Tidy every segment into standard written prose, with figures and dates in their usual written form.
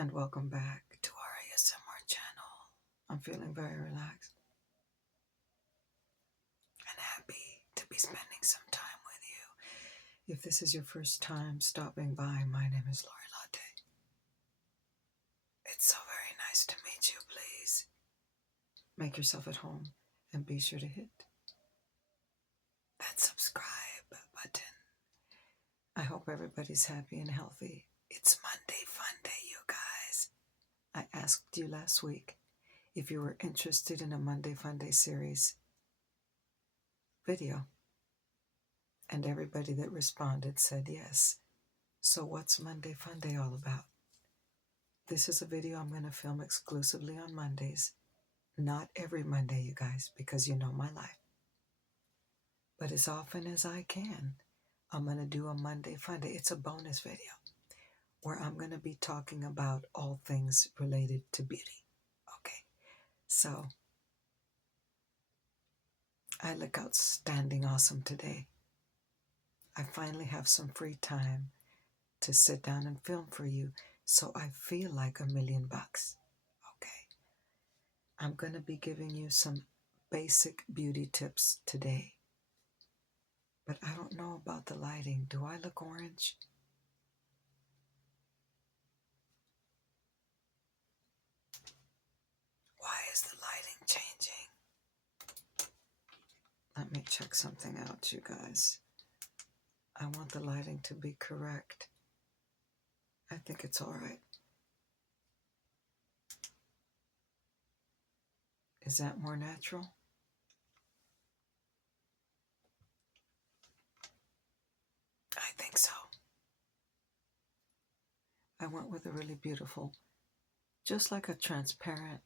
and welcome back to our ASMR channel. I'm feeling very relaxed and happy to be spending some time with you. If this is your first time stopping by, my name is Lori Latte. It's so very nice to meet you. Please make yourself at home and be sure to hit that subscribe button. I hope everybody's happy and healthy. It's Monday Fun Day, you guys. I asked you last week if you were interested in a Monday Fun Day series video, and everybody that responded said yes. So what's Monday Fun Day all about? This is a video I'm going to film exclusively on Mondays. Not every Monday, you guys, because you know my life. But as often as I can, I'm going to do a Monday Fun Day. It's a bonus video where I'm going to be talking about all things related to beauty. Okay, so I look outstanding awesome today. I finally have some free time to sit down and film for you, so I feel like $1,000,000. Okay, I'm going to be giving you some basic beauty tips today. But I don't know about the lighting. Do I look orange? Why is the lighting changing? Let me check something out, you guys. I want the lighting to be correct. I think it's all right. Is that more natural? I think so. I went with a really beautiful, just like a transparent,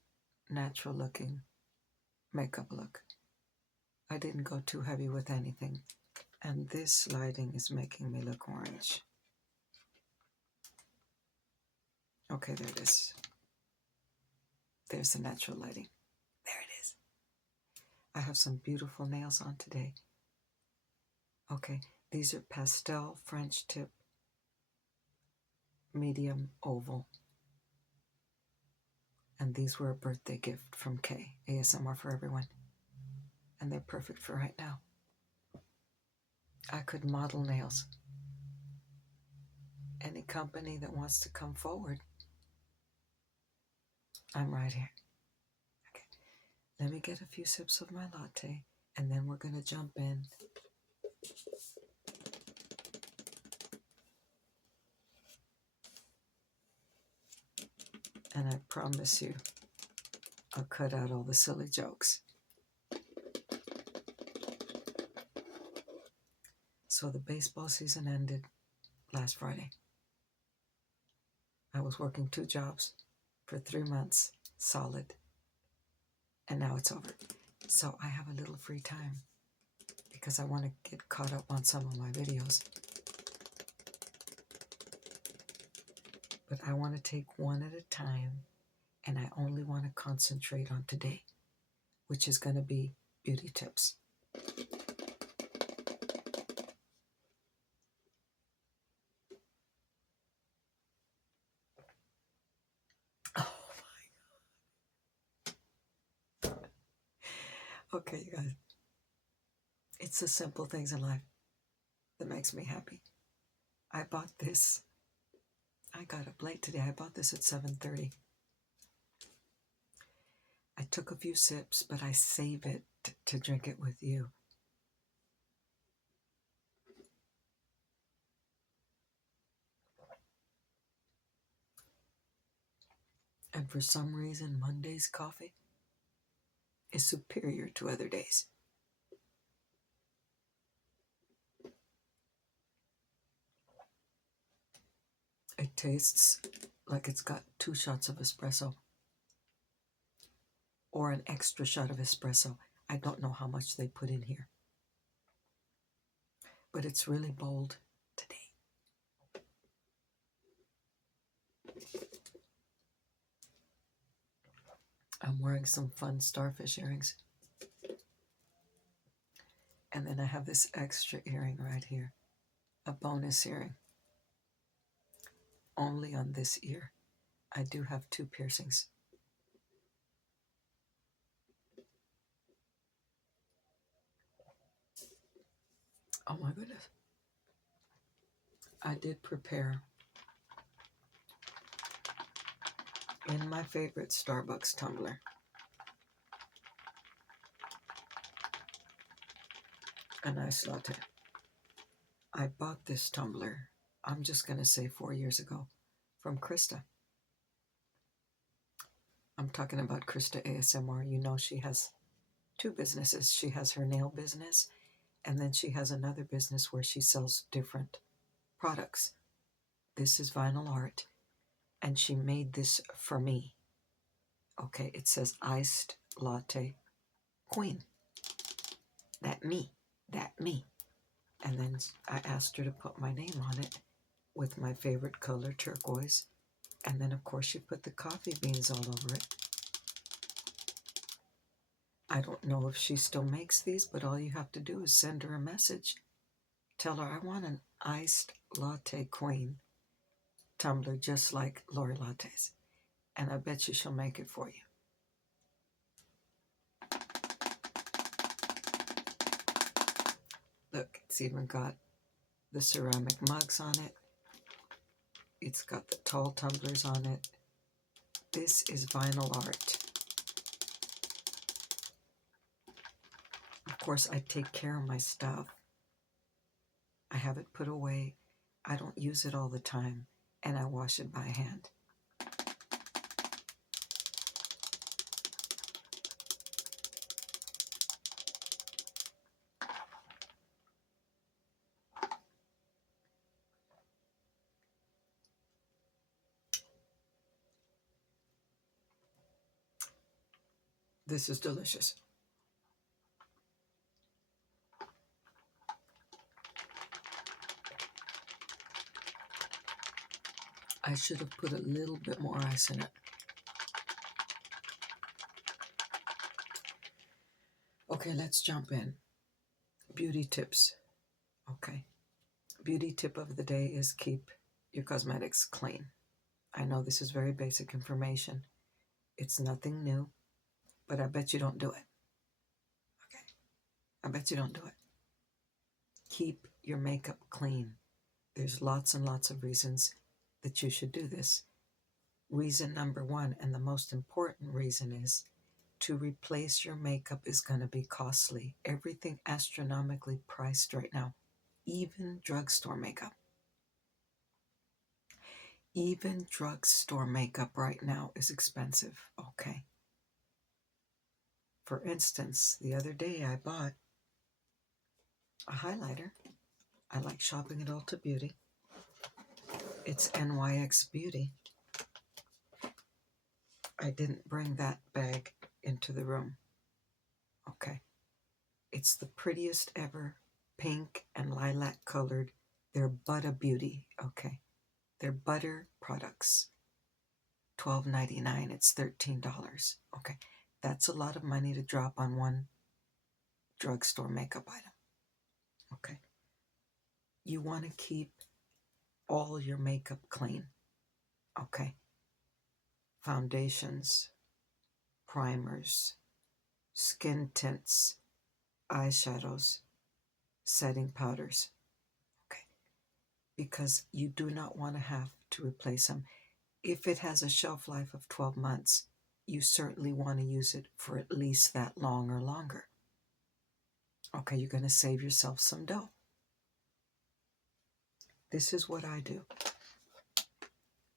natural looking makeup look. I didn't go too heavy with anything. And this lighting is making me look orange. Okay, there it is. There's the natural lighting. There it is. I have some beautiful nails on today. Okay, these are pastel French tip, medium oval. And these were a birthday gift from Kay, ASMR for everyone. And they're perfect for right now. I could model nails. Any company that wants to come forward, I'm right here. Okay, let me get a few sips of my latte, and then we're going to jump in. And I promise you, I'll cut out all the silly jokes. So the baseball season ended last Friday. I was working 2 jobs for 3 months, solid. And now it's over. So I have a little free time because I want to get caught up on some of my videos. But I want to take one at a time, and I only want to concentrate on today, which is going to be beauty tips. Oh my God. Okay, you guys. It's the simple things in life that makes me happy. I bought this. I got up late today. I bought this at 7:30. I took a few sips, but I save it to drink it with you. And for some reason, Monday's coffee is superior to other days. It tastes like it's got 2 shots of espresso or an extra shot of espresso. I don't know how much they put in here, but it's really bold today. I'm wearing some fun starfish earrings. And then I have this extra earring right here, a bonus earring. Only on this ear. I do have 2 piercings. Oh my goodness. I did prepare in my favorite Starbucks tumbler. An iced latte. I bought this tumbler, I'm just going to say 4 years ago, from Krista. I'm talking about Krista ASMR. You know she has 2 businesses. She has her nail business, and then she has another business where she sells different products. This is vinyl art, and she made this for me. Okay, it says iced latte queen. That me. And then I asked her to put my name on it with my favorite color, turquoise. And then, of course, she put the coffee beans all over it. I don't know if she still makes these, but all you have to do is send her a message. Tell her, I want an iced latte queen tumbler just like Lori Lattes. And I bet you she'll make it for you. Look, it's even got the ceramic mugs on it. It's got the tall tumblers on it. This is vinyl art. Of course, I take care of my stuff. I have it put away. I don't use it all the time, and I wash it by hand. This is delicious. I should have put a little bit more ice in it. Okay, let's jump in. Beauty tips. Okay. Beauty tip of the day is keep your cosmetics clean. I know this is very basic information. It's nothing new, but I bet you don't do it. Okay. I bet you don't do it. Keep your makeup clean. There's lots and lots of reasons that you should do this. Reason number 1, and the most important reason, is to replace your makeup is going to be costly. Everything astronomically priced right now. Even drugstore makeup. Even drugstore makeup right now is expensive, okay? For instance, the other day I bought a highlighter. I like shopping at Ulta Beauty. It's NYX Beauty. I didn't bring that bag into the room. Okay. It's the prettiest ever, pink and lilac colored. They're Butter Beauty, okay? They're butter products. $12.99, it's $13, okay? That's a lot of money to drop on one drugstore makeup item, okay? You want to keep all your makeup clean, okay? Foundations, primers, skin tints, eyeshadows, setting powders, okay? Because you do not want to have to replace them. If it has a shelf life of 12 months, you certainly want to use it for at least that long or longer. Okay, you're going to save yourself some dough. This is what I do.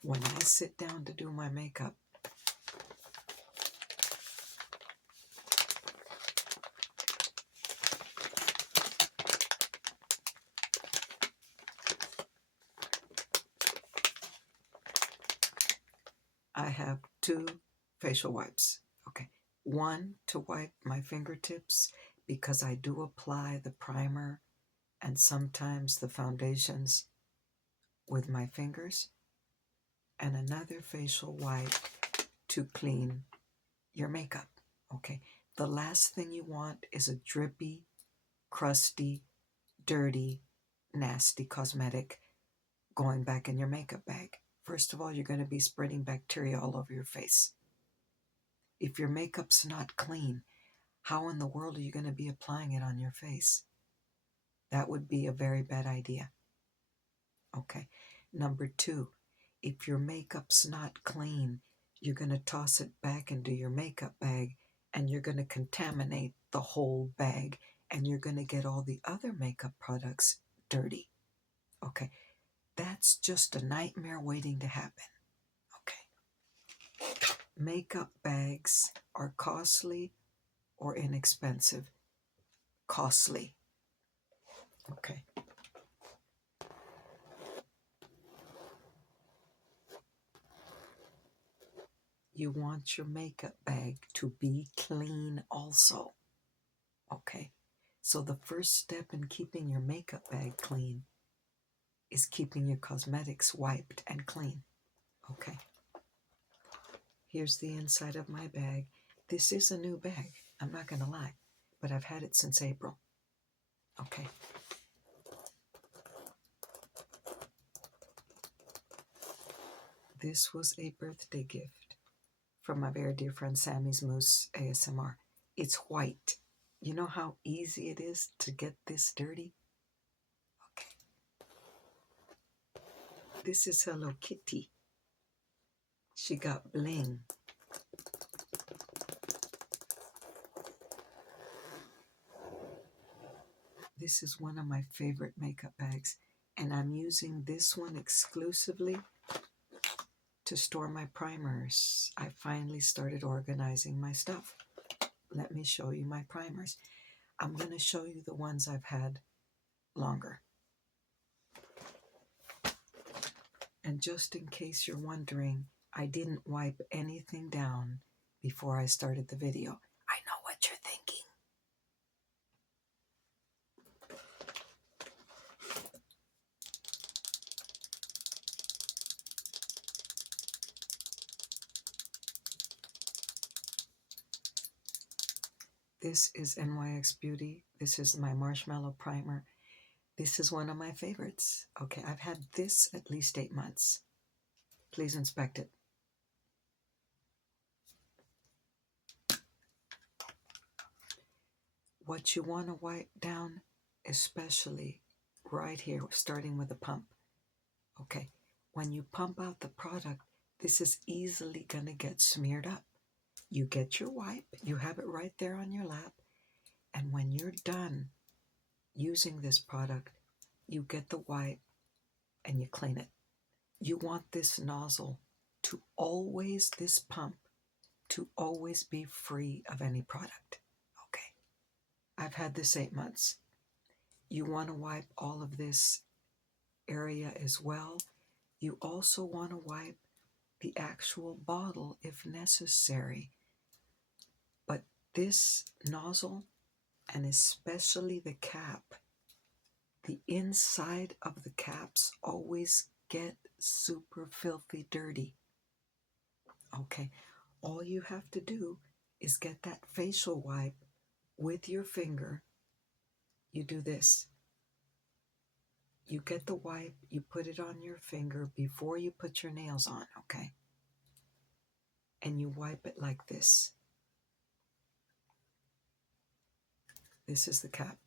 When I sit down to do my makeup, I have 2 facial wipes. Okay, one to wipe my fingertips because I do apply the primer and sometimes the foundations with my fingers, and another facial wipe to clean your makeup. Okay, the last thing you want is a drippy, crusty, dirty, nasty cosmetic going back in your makeup bag First of all, you're going to be spreading bacteria all over your face. If your makeup's not clean, how in the world are you going to be applying it on your face? That would be a very bad idea. Okay. Number 2, if your makeup's not clean, you're going to toss it back into your makeup bag and you're going to contaminate the whole bag and you're going to get all the other makeup products dirty. Okay. That's just a nightmare waiting to happen. Okay. Makeup bags are costly or inexpensive. Costly. Okay. You want your makeup bag to be clean also. Okay. So the first step in keeping your makeup bag clean is keeping your cosmetics wiped and clean. Okay. Here's the inside of my bag. This is a new bag, I'm not going to lie, but I've had it since April. Okay. This was a birthday gift from my very dear friend Sammy's Moose ASMR. It's white. You know how easy it is to get this dirty? Okay. This is Hello Kitty. She got bling. This is one of my favorite makeup bags, and I'm using this one exclusively to store my primers. I finally started organizing my stuff. Let me show you my primers. I'm going to show you the ones I've had longer. And just in case you're wondering, I didn't wipe anything down before I started the video. I know what you're thinking. This is NYX Beauty. This is my Marshmallow Primer. This is one of my favorites. Okay, I've had this at least 8 months. Please inspect it. What you want to wipe down, especially right here, starting with the pump. Okay, when you pump out the product, this is easily going to get smeared up. You get your wipe, you have it right there on your lap, and when you're done using this product, you get the wipe and you clean it. You want this nozzle to always, this pump, to always be free of any product. Okay, I've had this 8 months. You want to wipe all of this area as well. You also want to wipe the actual bottle if necessary. But this nozzle, and especially the cap, the inside of the caps always get super filthy dirty. Okay, all you have to do is get that facial wipe with your finger. You do this. You get the wipe, you put it on your finger before you put your nails on, okay? And you wipe it like this. This is the cap.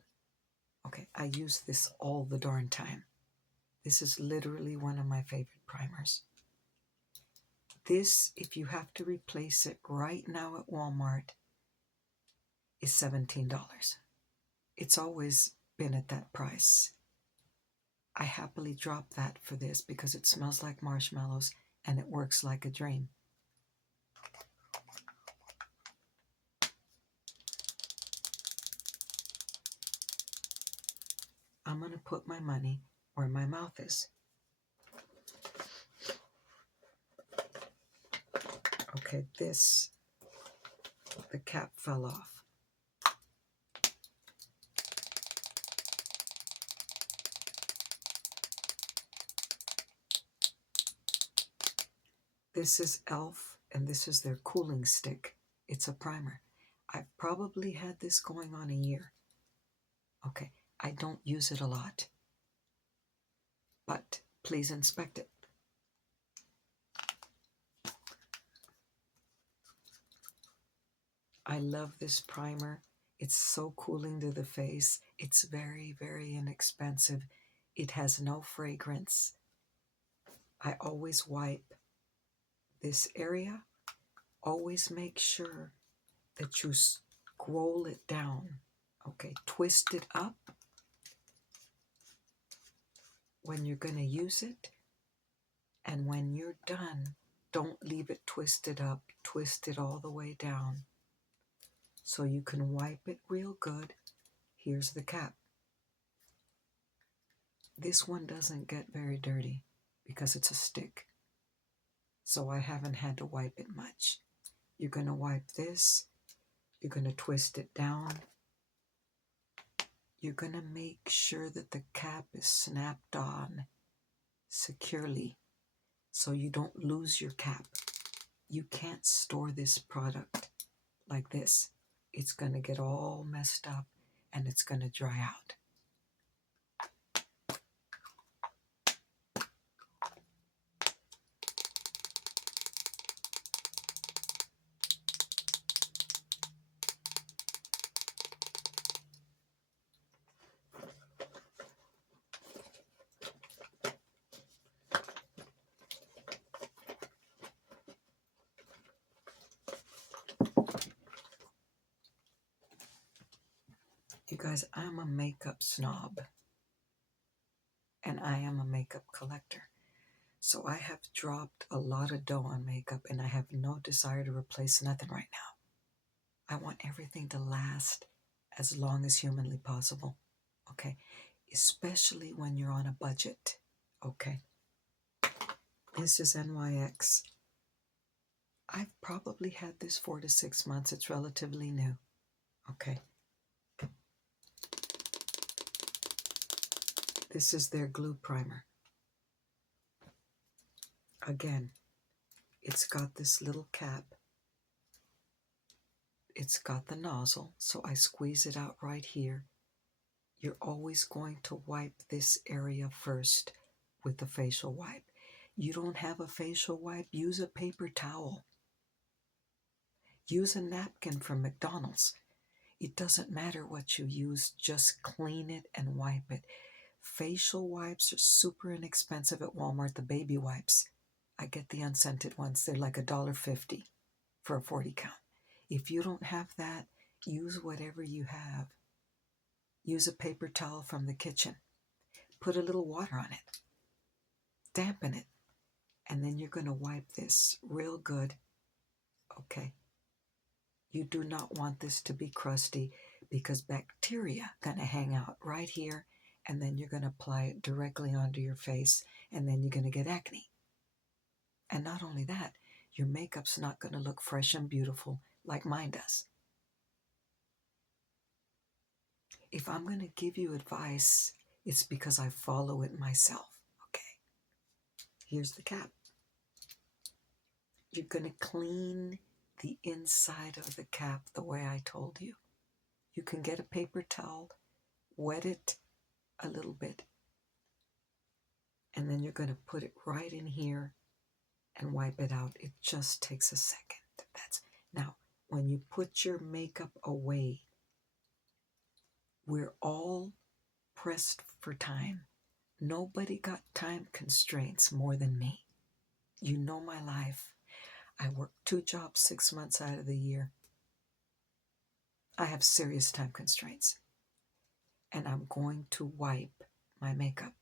Okay, I use this all the darn time. This is literally one of my favorite primers. This, if you have to replace it right now at Walmart, is $17. It's always been at that price. I happily drop that for this because it smells like marshmallows and it works like a dream. I'm going to put my money where my mouth is. Okay, this, the cap fell off. This is e.l.f. and this is their cooling stick. It's a primer. I've probably had this going on a year. Okay, I don't use it a lot, but please inspect it. I love this primer. It's so cooling to the face. It's very, very inexpensive. It has no fragrance. I always wipe this area. Always make sure that you scroll it down. Okay, twist it up when you're going to use it. And when you're done, don't leave it twisted up. Twist it all the way down so you can wipe it real good. Here's the cap. This one doesn't get very dirty because it's a stick, so I haven't had to wipe it much. You're going to wipe this. You're going to twist it down. You're going to make sure that the cap is snapped on securely so you don't lose your cap. You can't store this product like this. It's going to get all messed up and it's going to dry out. You guys, I'm a makeup snob and I am a makeup collector. So I have dropped a lot of dough on makeup and I have no desire to replace nothing right now. I want everything to last as long as humanly possible, okay? Especially when you're on a budget, okay? This is NYX. I've probably had this 4 to 6 months. It's relatively new, okay? This is their glue primer. Again, it's got this little cap. It's got the nozzle, so I squeeze it out right here. You're always going to wipe this area first with the facial wipe. You don't have a facial wipe, use a paper towel. Use a napkin from McDonald's. It doesn't matter what you use, just clean it and wipe it. Facial wipes are super inexpensive at Walmart, the baby wipes. I get the unscented ones. They're like $1.50 for a 40 count. If you don't have that, use whatever you have. Use a paper towel from the kitchen. Put a little water on it. Dampen it. And then you're going to wipe this real good. Okay. You do not want this to be crusty because bacteria are going to hang out right here, and then you're going to apply it directly onto your face, and then you're going to get acne. And not only that, your makeup's not going to look fresh and beautiful like mine does. If I'm going to give you advice, it's because I follow it myself. Okay. Here's the cap. You're going to clean the inside of the cap the way I told you. You can get a paper towel, wet it a little bit, and then you're going to put it right in here and wipe it out. It just takes a second. Now, when you put your makeup away, we're all pressed for time. Nobody got time constraints more than me. You know my life. I work 2 jobs 6 months out of the year. I have serious time constraints. And I'm going to wipe my makeup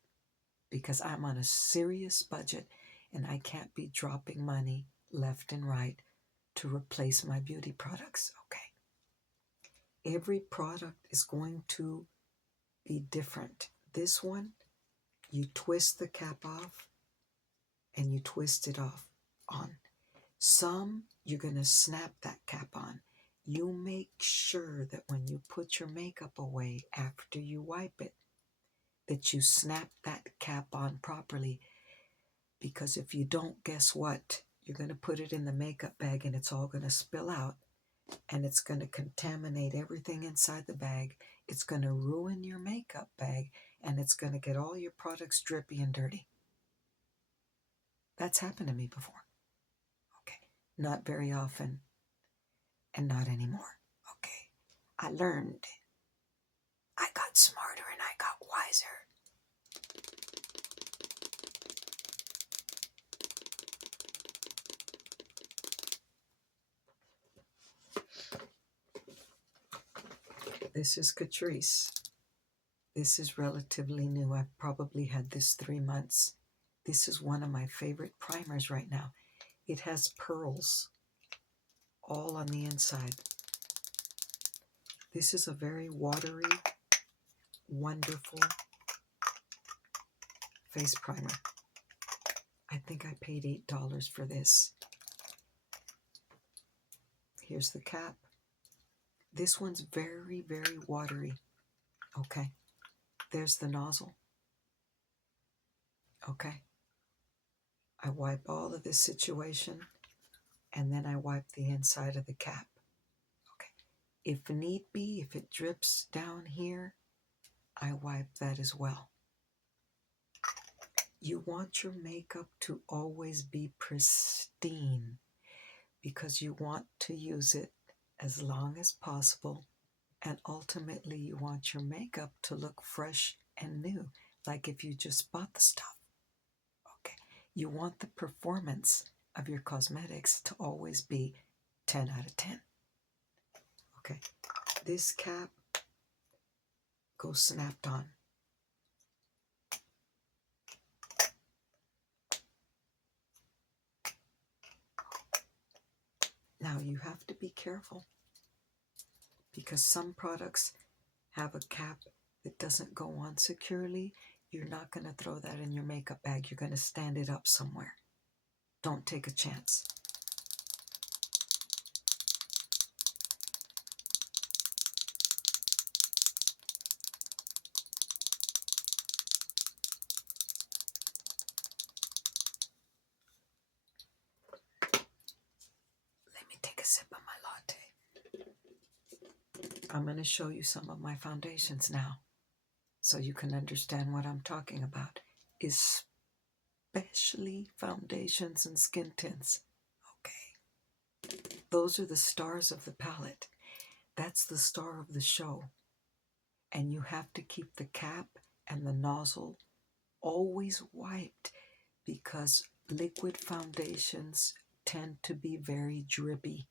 because I'm on a serious budget and I can't be dropping money left and right to replace my beauty products. Okay. Every product is going to be different. This one, you twist the cap off and you twist it off on. Some, you're going to snap that cap on. You make sure that when you put your makeup away after you wipe it, that you snap that cap on properly. Because if you don't, guess what? You're going to put it in the makeup bag and it's all going to spill out. And it's going to contaminate everything inside the bag. It's going to ruin your makeup bag. And it's going to get all your products drippy and dirty. That's happened to me before. Okay. Not very often. And not anymore. I learned. I got smarter and I got wiser. This is Catrice. This is relatively new. I've probably had this 3 months. This is one of my favorite primers right now. It has pearls all on the inside. This is a very watery, wonderful face primer. I think I paid $8 for this. Here's the cap. This one's very, very watery. Okay. There's the nozzle. Okay. I wipe all of this situation, and then I wipe the inside of the cap. Okay. If need be, if it drips down here, I wipe that as well. You want your makeup to always be pristine because you want to use it as long as possible, and ultimately you want your makeup to look fresh and new, like if you just bought the stuff. Okay. You want the performance of your cosmetics to always be 10 out of 10. Okay. This cap goes snapped on. Now you have to be careful because some products have a cap that doesn't go on securely. You're not going to throw that in your makeup bag. You're going to stand it up somewhere. Don't take a chance. Let me take a sip of my latte. I'm going to show you some of my foundations now so you can understand what I'm talking about, especially foundations and skin tints. Okay. Those are the stars of the palette. That's the star of the show. And you have to keep the cap and the nozzle always wiped because liquid foundations tend to be very drippy.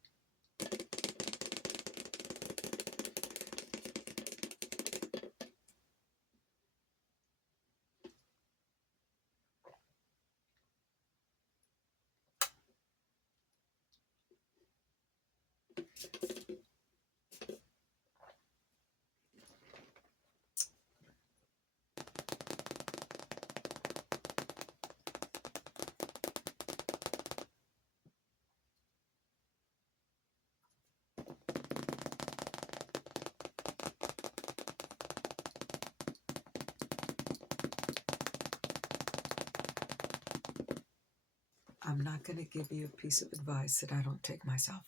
I'm not going to give you a piece of advice that I don't take myself.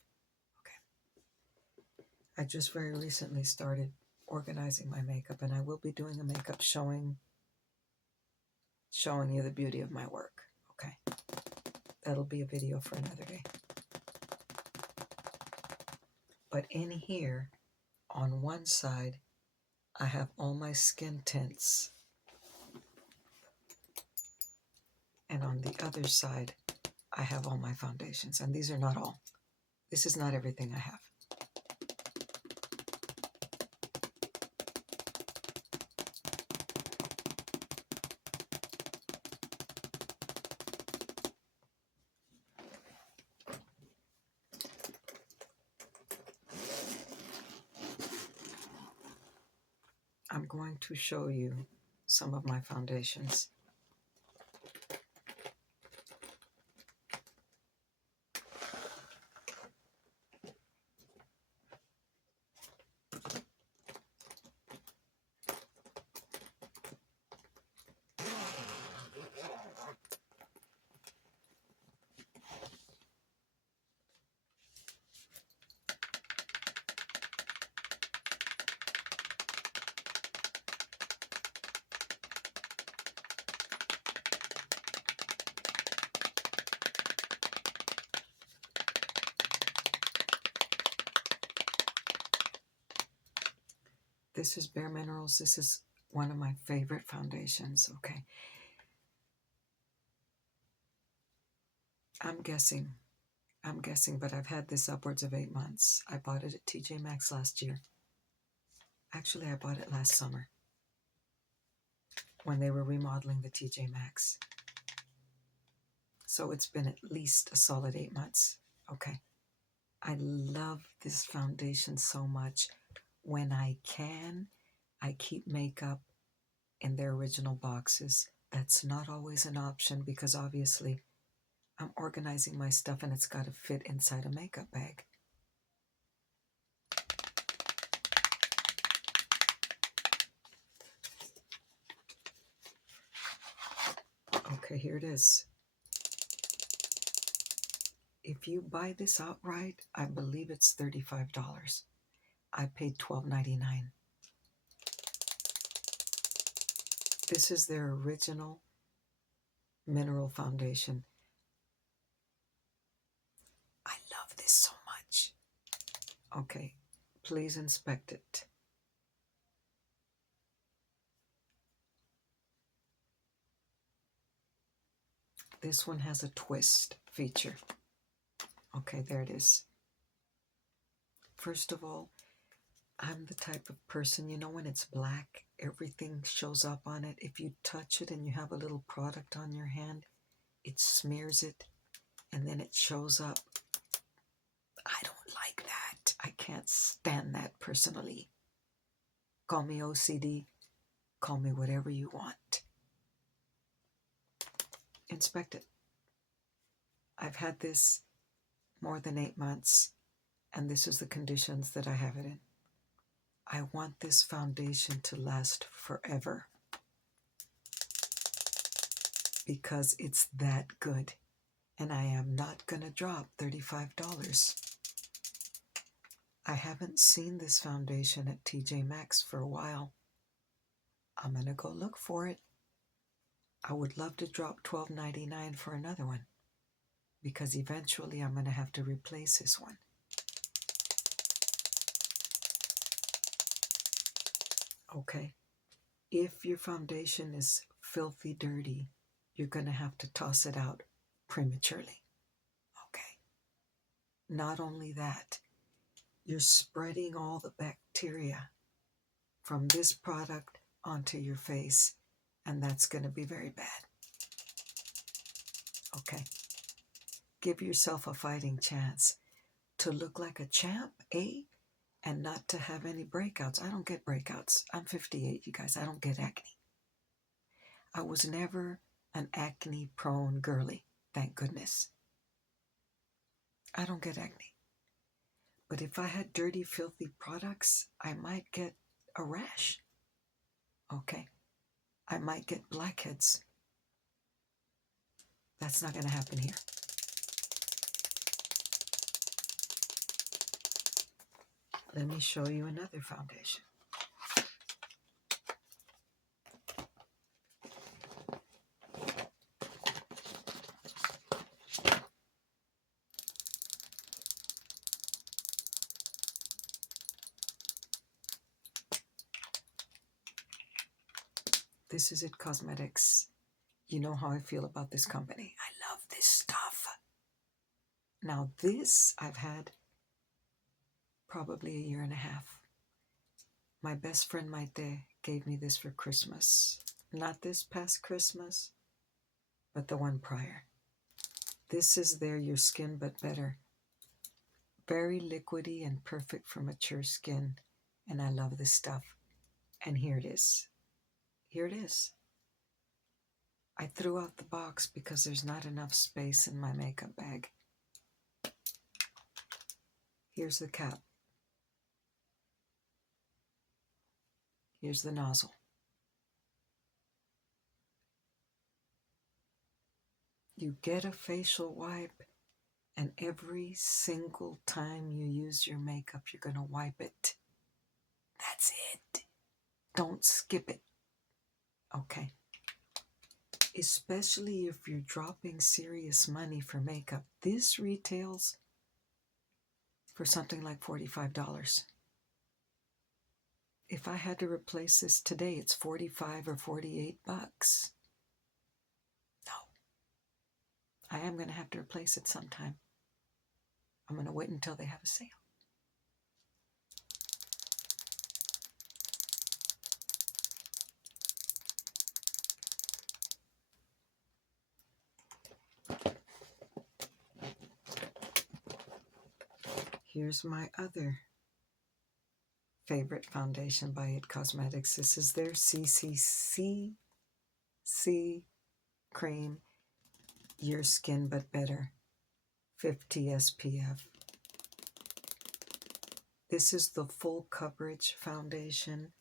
Okay. I just very recently started organizing my makeup, and I will be doing a makeup showing you the beauty of my work. Okay. That'll be a video for another day. But in here, on one side, I have all my skin tints. And on the other side, I have all my foundations. And these are not all. This is not everything I have. I'm going to show you some of my foundations. This is Bare Minerals. This is one of my favorite foundations, okay? I'm guessing, but I've had this upwards of 8 months. I bought it at TJ Maxx last year. Actually, I bought it last summer when they were remodeling the TJ Maxx. So it's been at least a solid 8 months, okay? I love this foundation so much. When I can, I keep makeup in their original boxes. That's not always an option because obviously I'm organizing my stuff and it's got to fit inside a makeup bag. Okay, here it is. If you buy this outright, I believe it's $35. I paid $12.99. This is their original mineral foundation. I love this so much. Okay, please inspect it. This one has a twist feature. Okay, there it is. First of all, I'm the type of person, you know, when it's black, everything shows up on it. If you touch it and you have a little product on your hand, it smears it and then it shows up. I don't like that. I can't stand that personally. Call me OCD. Call me whatever you want. Inspect it. I've had this more than 8 months, and this is the conditions that I have it in. I want this foundation to last forever because it's that good, and I am not going to drop $35. I haven't seen this foundation at TJ Maxx for a while. I'm going to go look for it. I would love to drop $12.99 for another one because eventually I'm going to have to replace this one. Okay, if your foundation is filthy dirty, you're going to have to toss it out prematurely. Okay. Not only that, you're spreading all the bacteria from this product onto your face, and that's going to be very bad. Okay. Give yourself a fighting chance to look like a champ, eh? And not to have any breakouts. I don't get breakouts. I'm 58, you guys. I don't get acne. I was never an acne-prone girly, thank goodness. I don't get acne. But if I had dirty, filthy products, I might get a rash. Okay? I might get blackheads. That's not going to happen here. Let me show you another foundation. This is It Cosmetics. You know how I feel about this company. I love this stuff. Now this I've had probably a year and a half. My best friend Maite gave me this for Christmas. Not this past Christmas, but the one prior. This is their Your Skin But Better. Very liquidy and perfect for mature skin. And I love this stuff. And here it is. Here it is. I threw out the box because there's not enough space in my makeup bag. Here's the cap. Here's the nozzle. You get a facial wipe, and every single time you use your makeup, you're going to wipe it. That's it. Don't skip it. Okay? Especially if you're dropping serious money for makeup. This retails for something like $45. if I had to replace this today, it's 45 or 48 bucks. No. I am going to have to replace it sometime. I'm going to wait until they have a sale. Here's my other favorite foundation by It Cosmetics. This is their CCC cream, Your Skin But Better, 50 SPF. This is the full coverage foundation,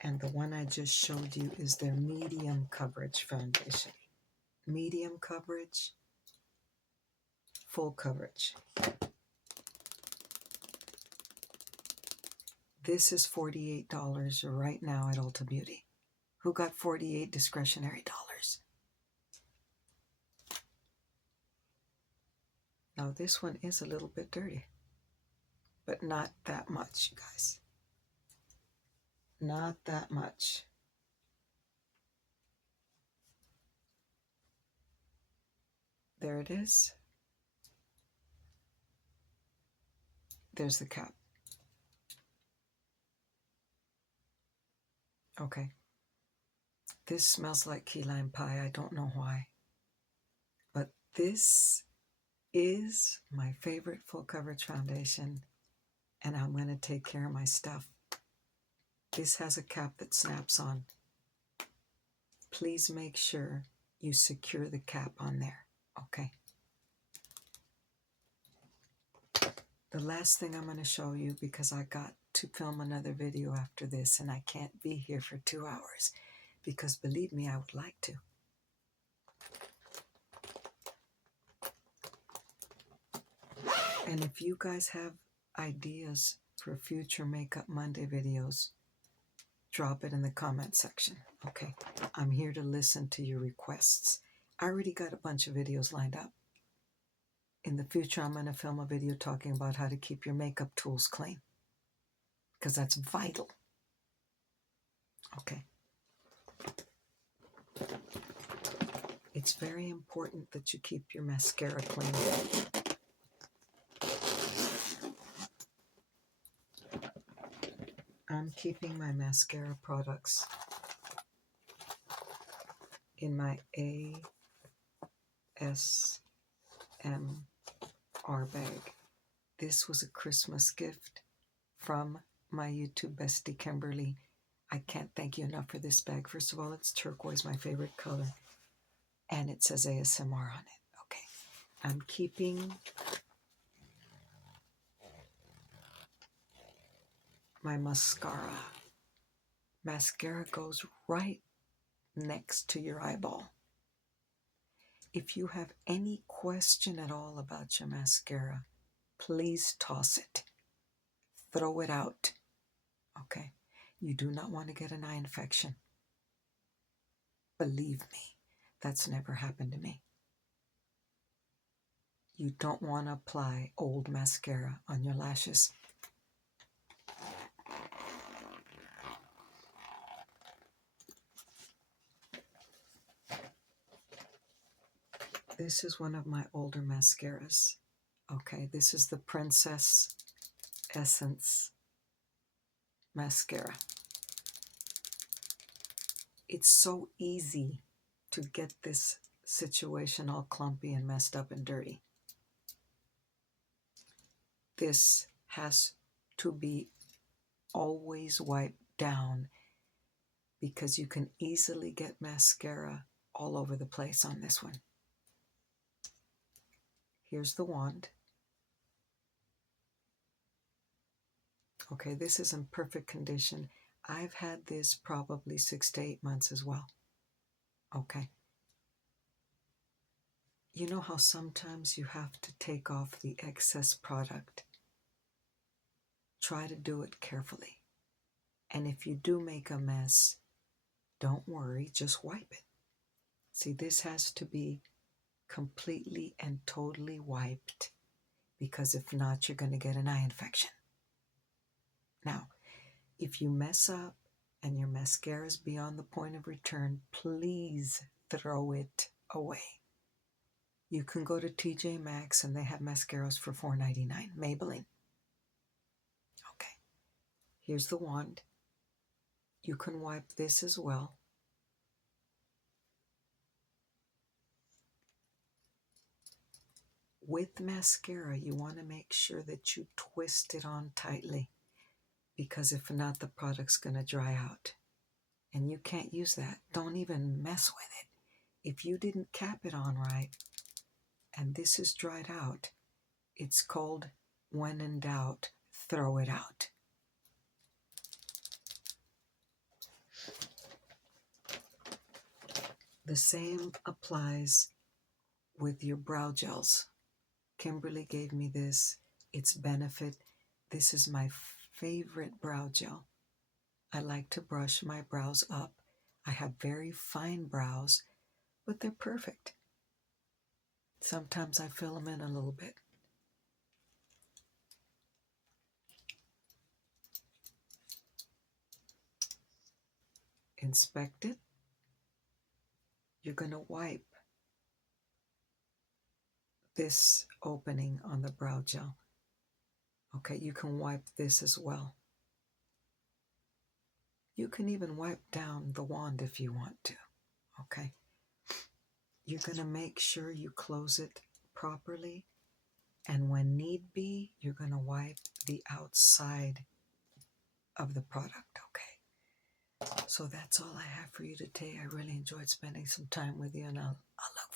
and the one I just showed you is their medium coverage foundation. Medium coverage, full coverage. This is $48 right now at Ulta Beauty. Who got 48 discretionary dollars? Now this one is a little bit dirty, but not that much, you guys. Not that much. There it is. There's the cap. Okay. This smells like key lime pie. I don't know why. But this is my favorite full coverage foundation, and I'm going to take care of my stuff. This has a cap that snaps on. Please make sure you secure the cap on there, okay? The last thing I'm going to show you, because I got to film another video after this and I can't be here for 2 hours, because believe me, I would like to. And if you guys have ideas for future Makeup Monday videos, drop it in the comment section, okay? I'm here to listen to your requests. I already got a bunch of videos lined up. In the future, I'm going to film a video talking about how to keep your makeup tools clean, because that's vital. Okay. It's very important that you keep your mascara clean. I'm keeping my mascara products in my ASMR bag. This was a Christmas gift from my YouTube bestie, Kimberly. I can't thank you enough for this bag. First of all, it's turquoise, my favorite color. And it says ASMR on it. Okay. I'm keeping my mascara. Mascara goes right next to your eyeball. If you have any question at all about your mascara, please toss it. Throw it out. Okay? You do not want to get an eye infection. Believe me, that's never happened to me. You don't want to apply old mascara on your lashes. This is one of my older mascaras. Okay, this is the Princess Essence mascara. It's so easy to get this situation all clumpy and messed up and dirty. This has to be always wiped down, because you can easily get mascara all over the place on this one. Here's the wand. Okay, this is in perfect condition. I've had this probably 6 to 8 months as well. Okay. You know how sometimes you have to take off the excess product? Try to do it carefully. And if you do make a mess, don't worry, just wipe it. See, this has to be completely and totally wiped, because if not, you're going to get an eye infection. Now, If you mess up and your mascara is beyond the point of return, please throw it away. You can go to TJ Maxx and they have mascaras for $4.99. Maybelline. Okay. Here's the wand. You can wipe this as well. With mascara, you want to make sure that you twist it on tightly, because if not, the product's going to dry out. And you can't use that. Don't even mess with it. If you didn't cap it on right, and this is dried out, it's called, when in doubt, throw it out. The same applies with your brow gels. Kimberly gave me this. It's Benefit. This is my favorite brow gel. I like to brush my brows up. I have very fine brows, but they're perfect. Sometimes I fill them in a little bit. Inspect it. You're going to wipe this opening on the brow gel. Okay, you can wipe this as well. You can even wipe down the wand if you want to. Okay. You're going to make sure you close it properly. And when need be, you're going to wipe the outside of the product. Okay. So that's all I have for you today. I really enjoyed spending some time with you, and I'll look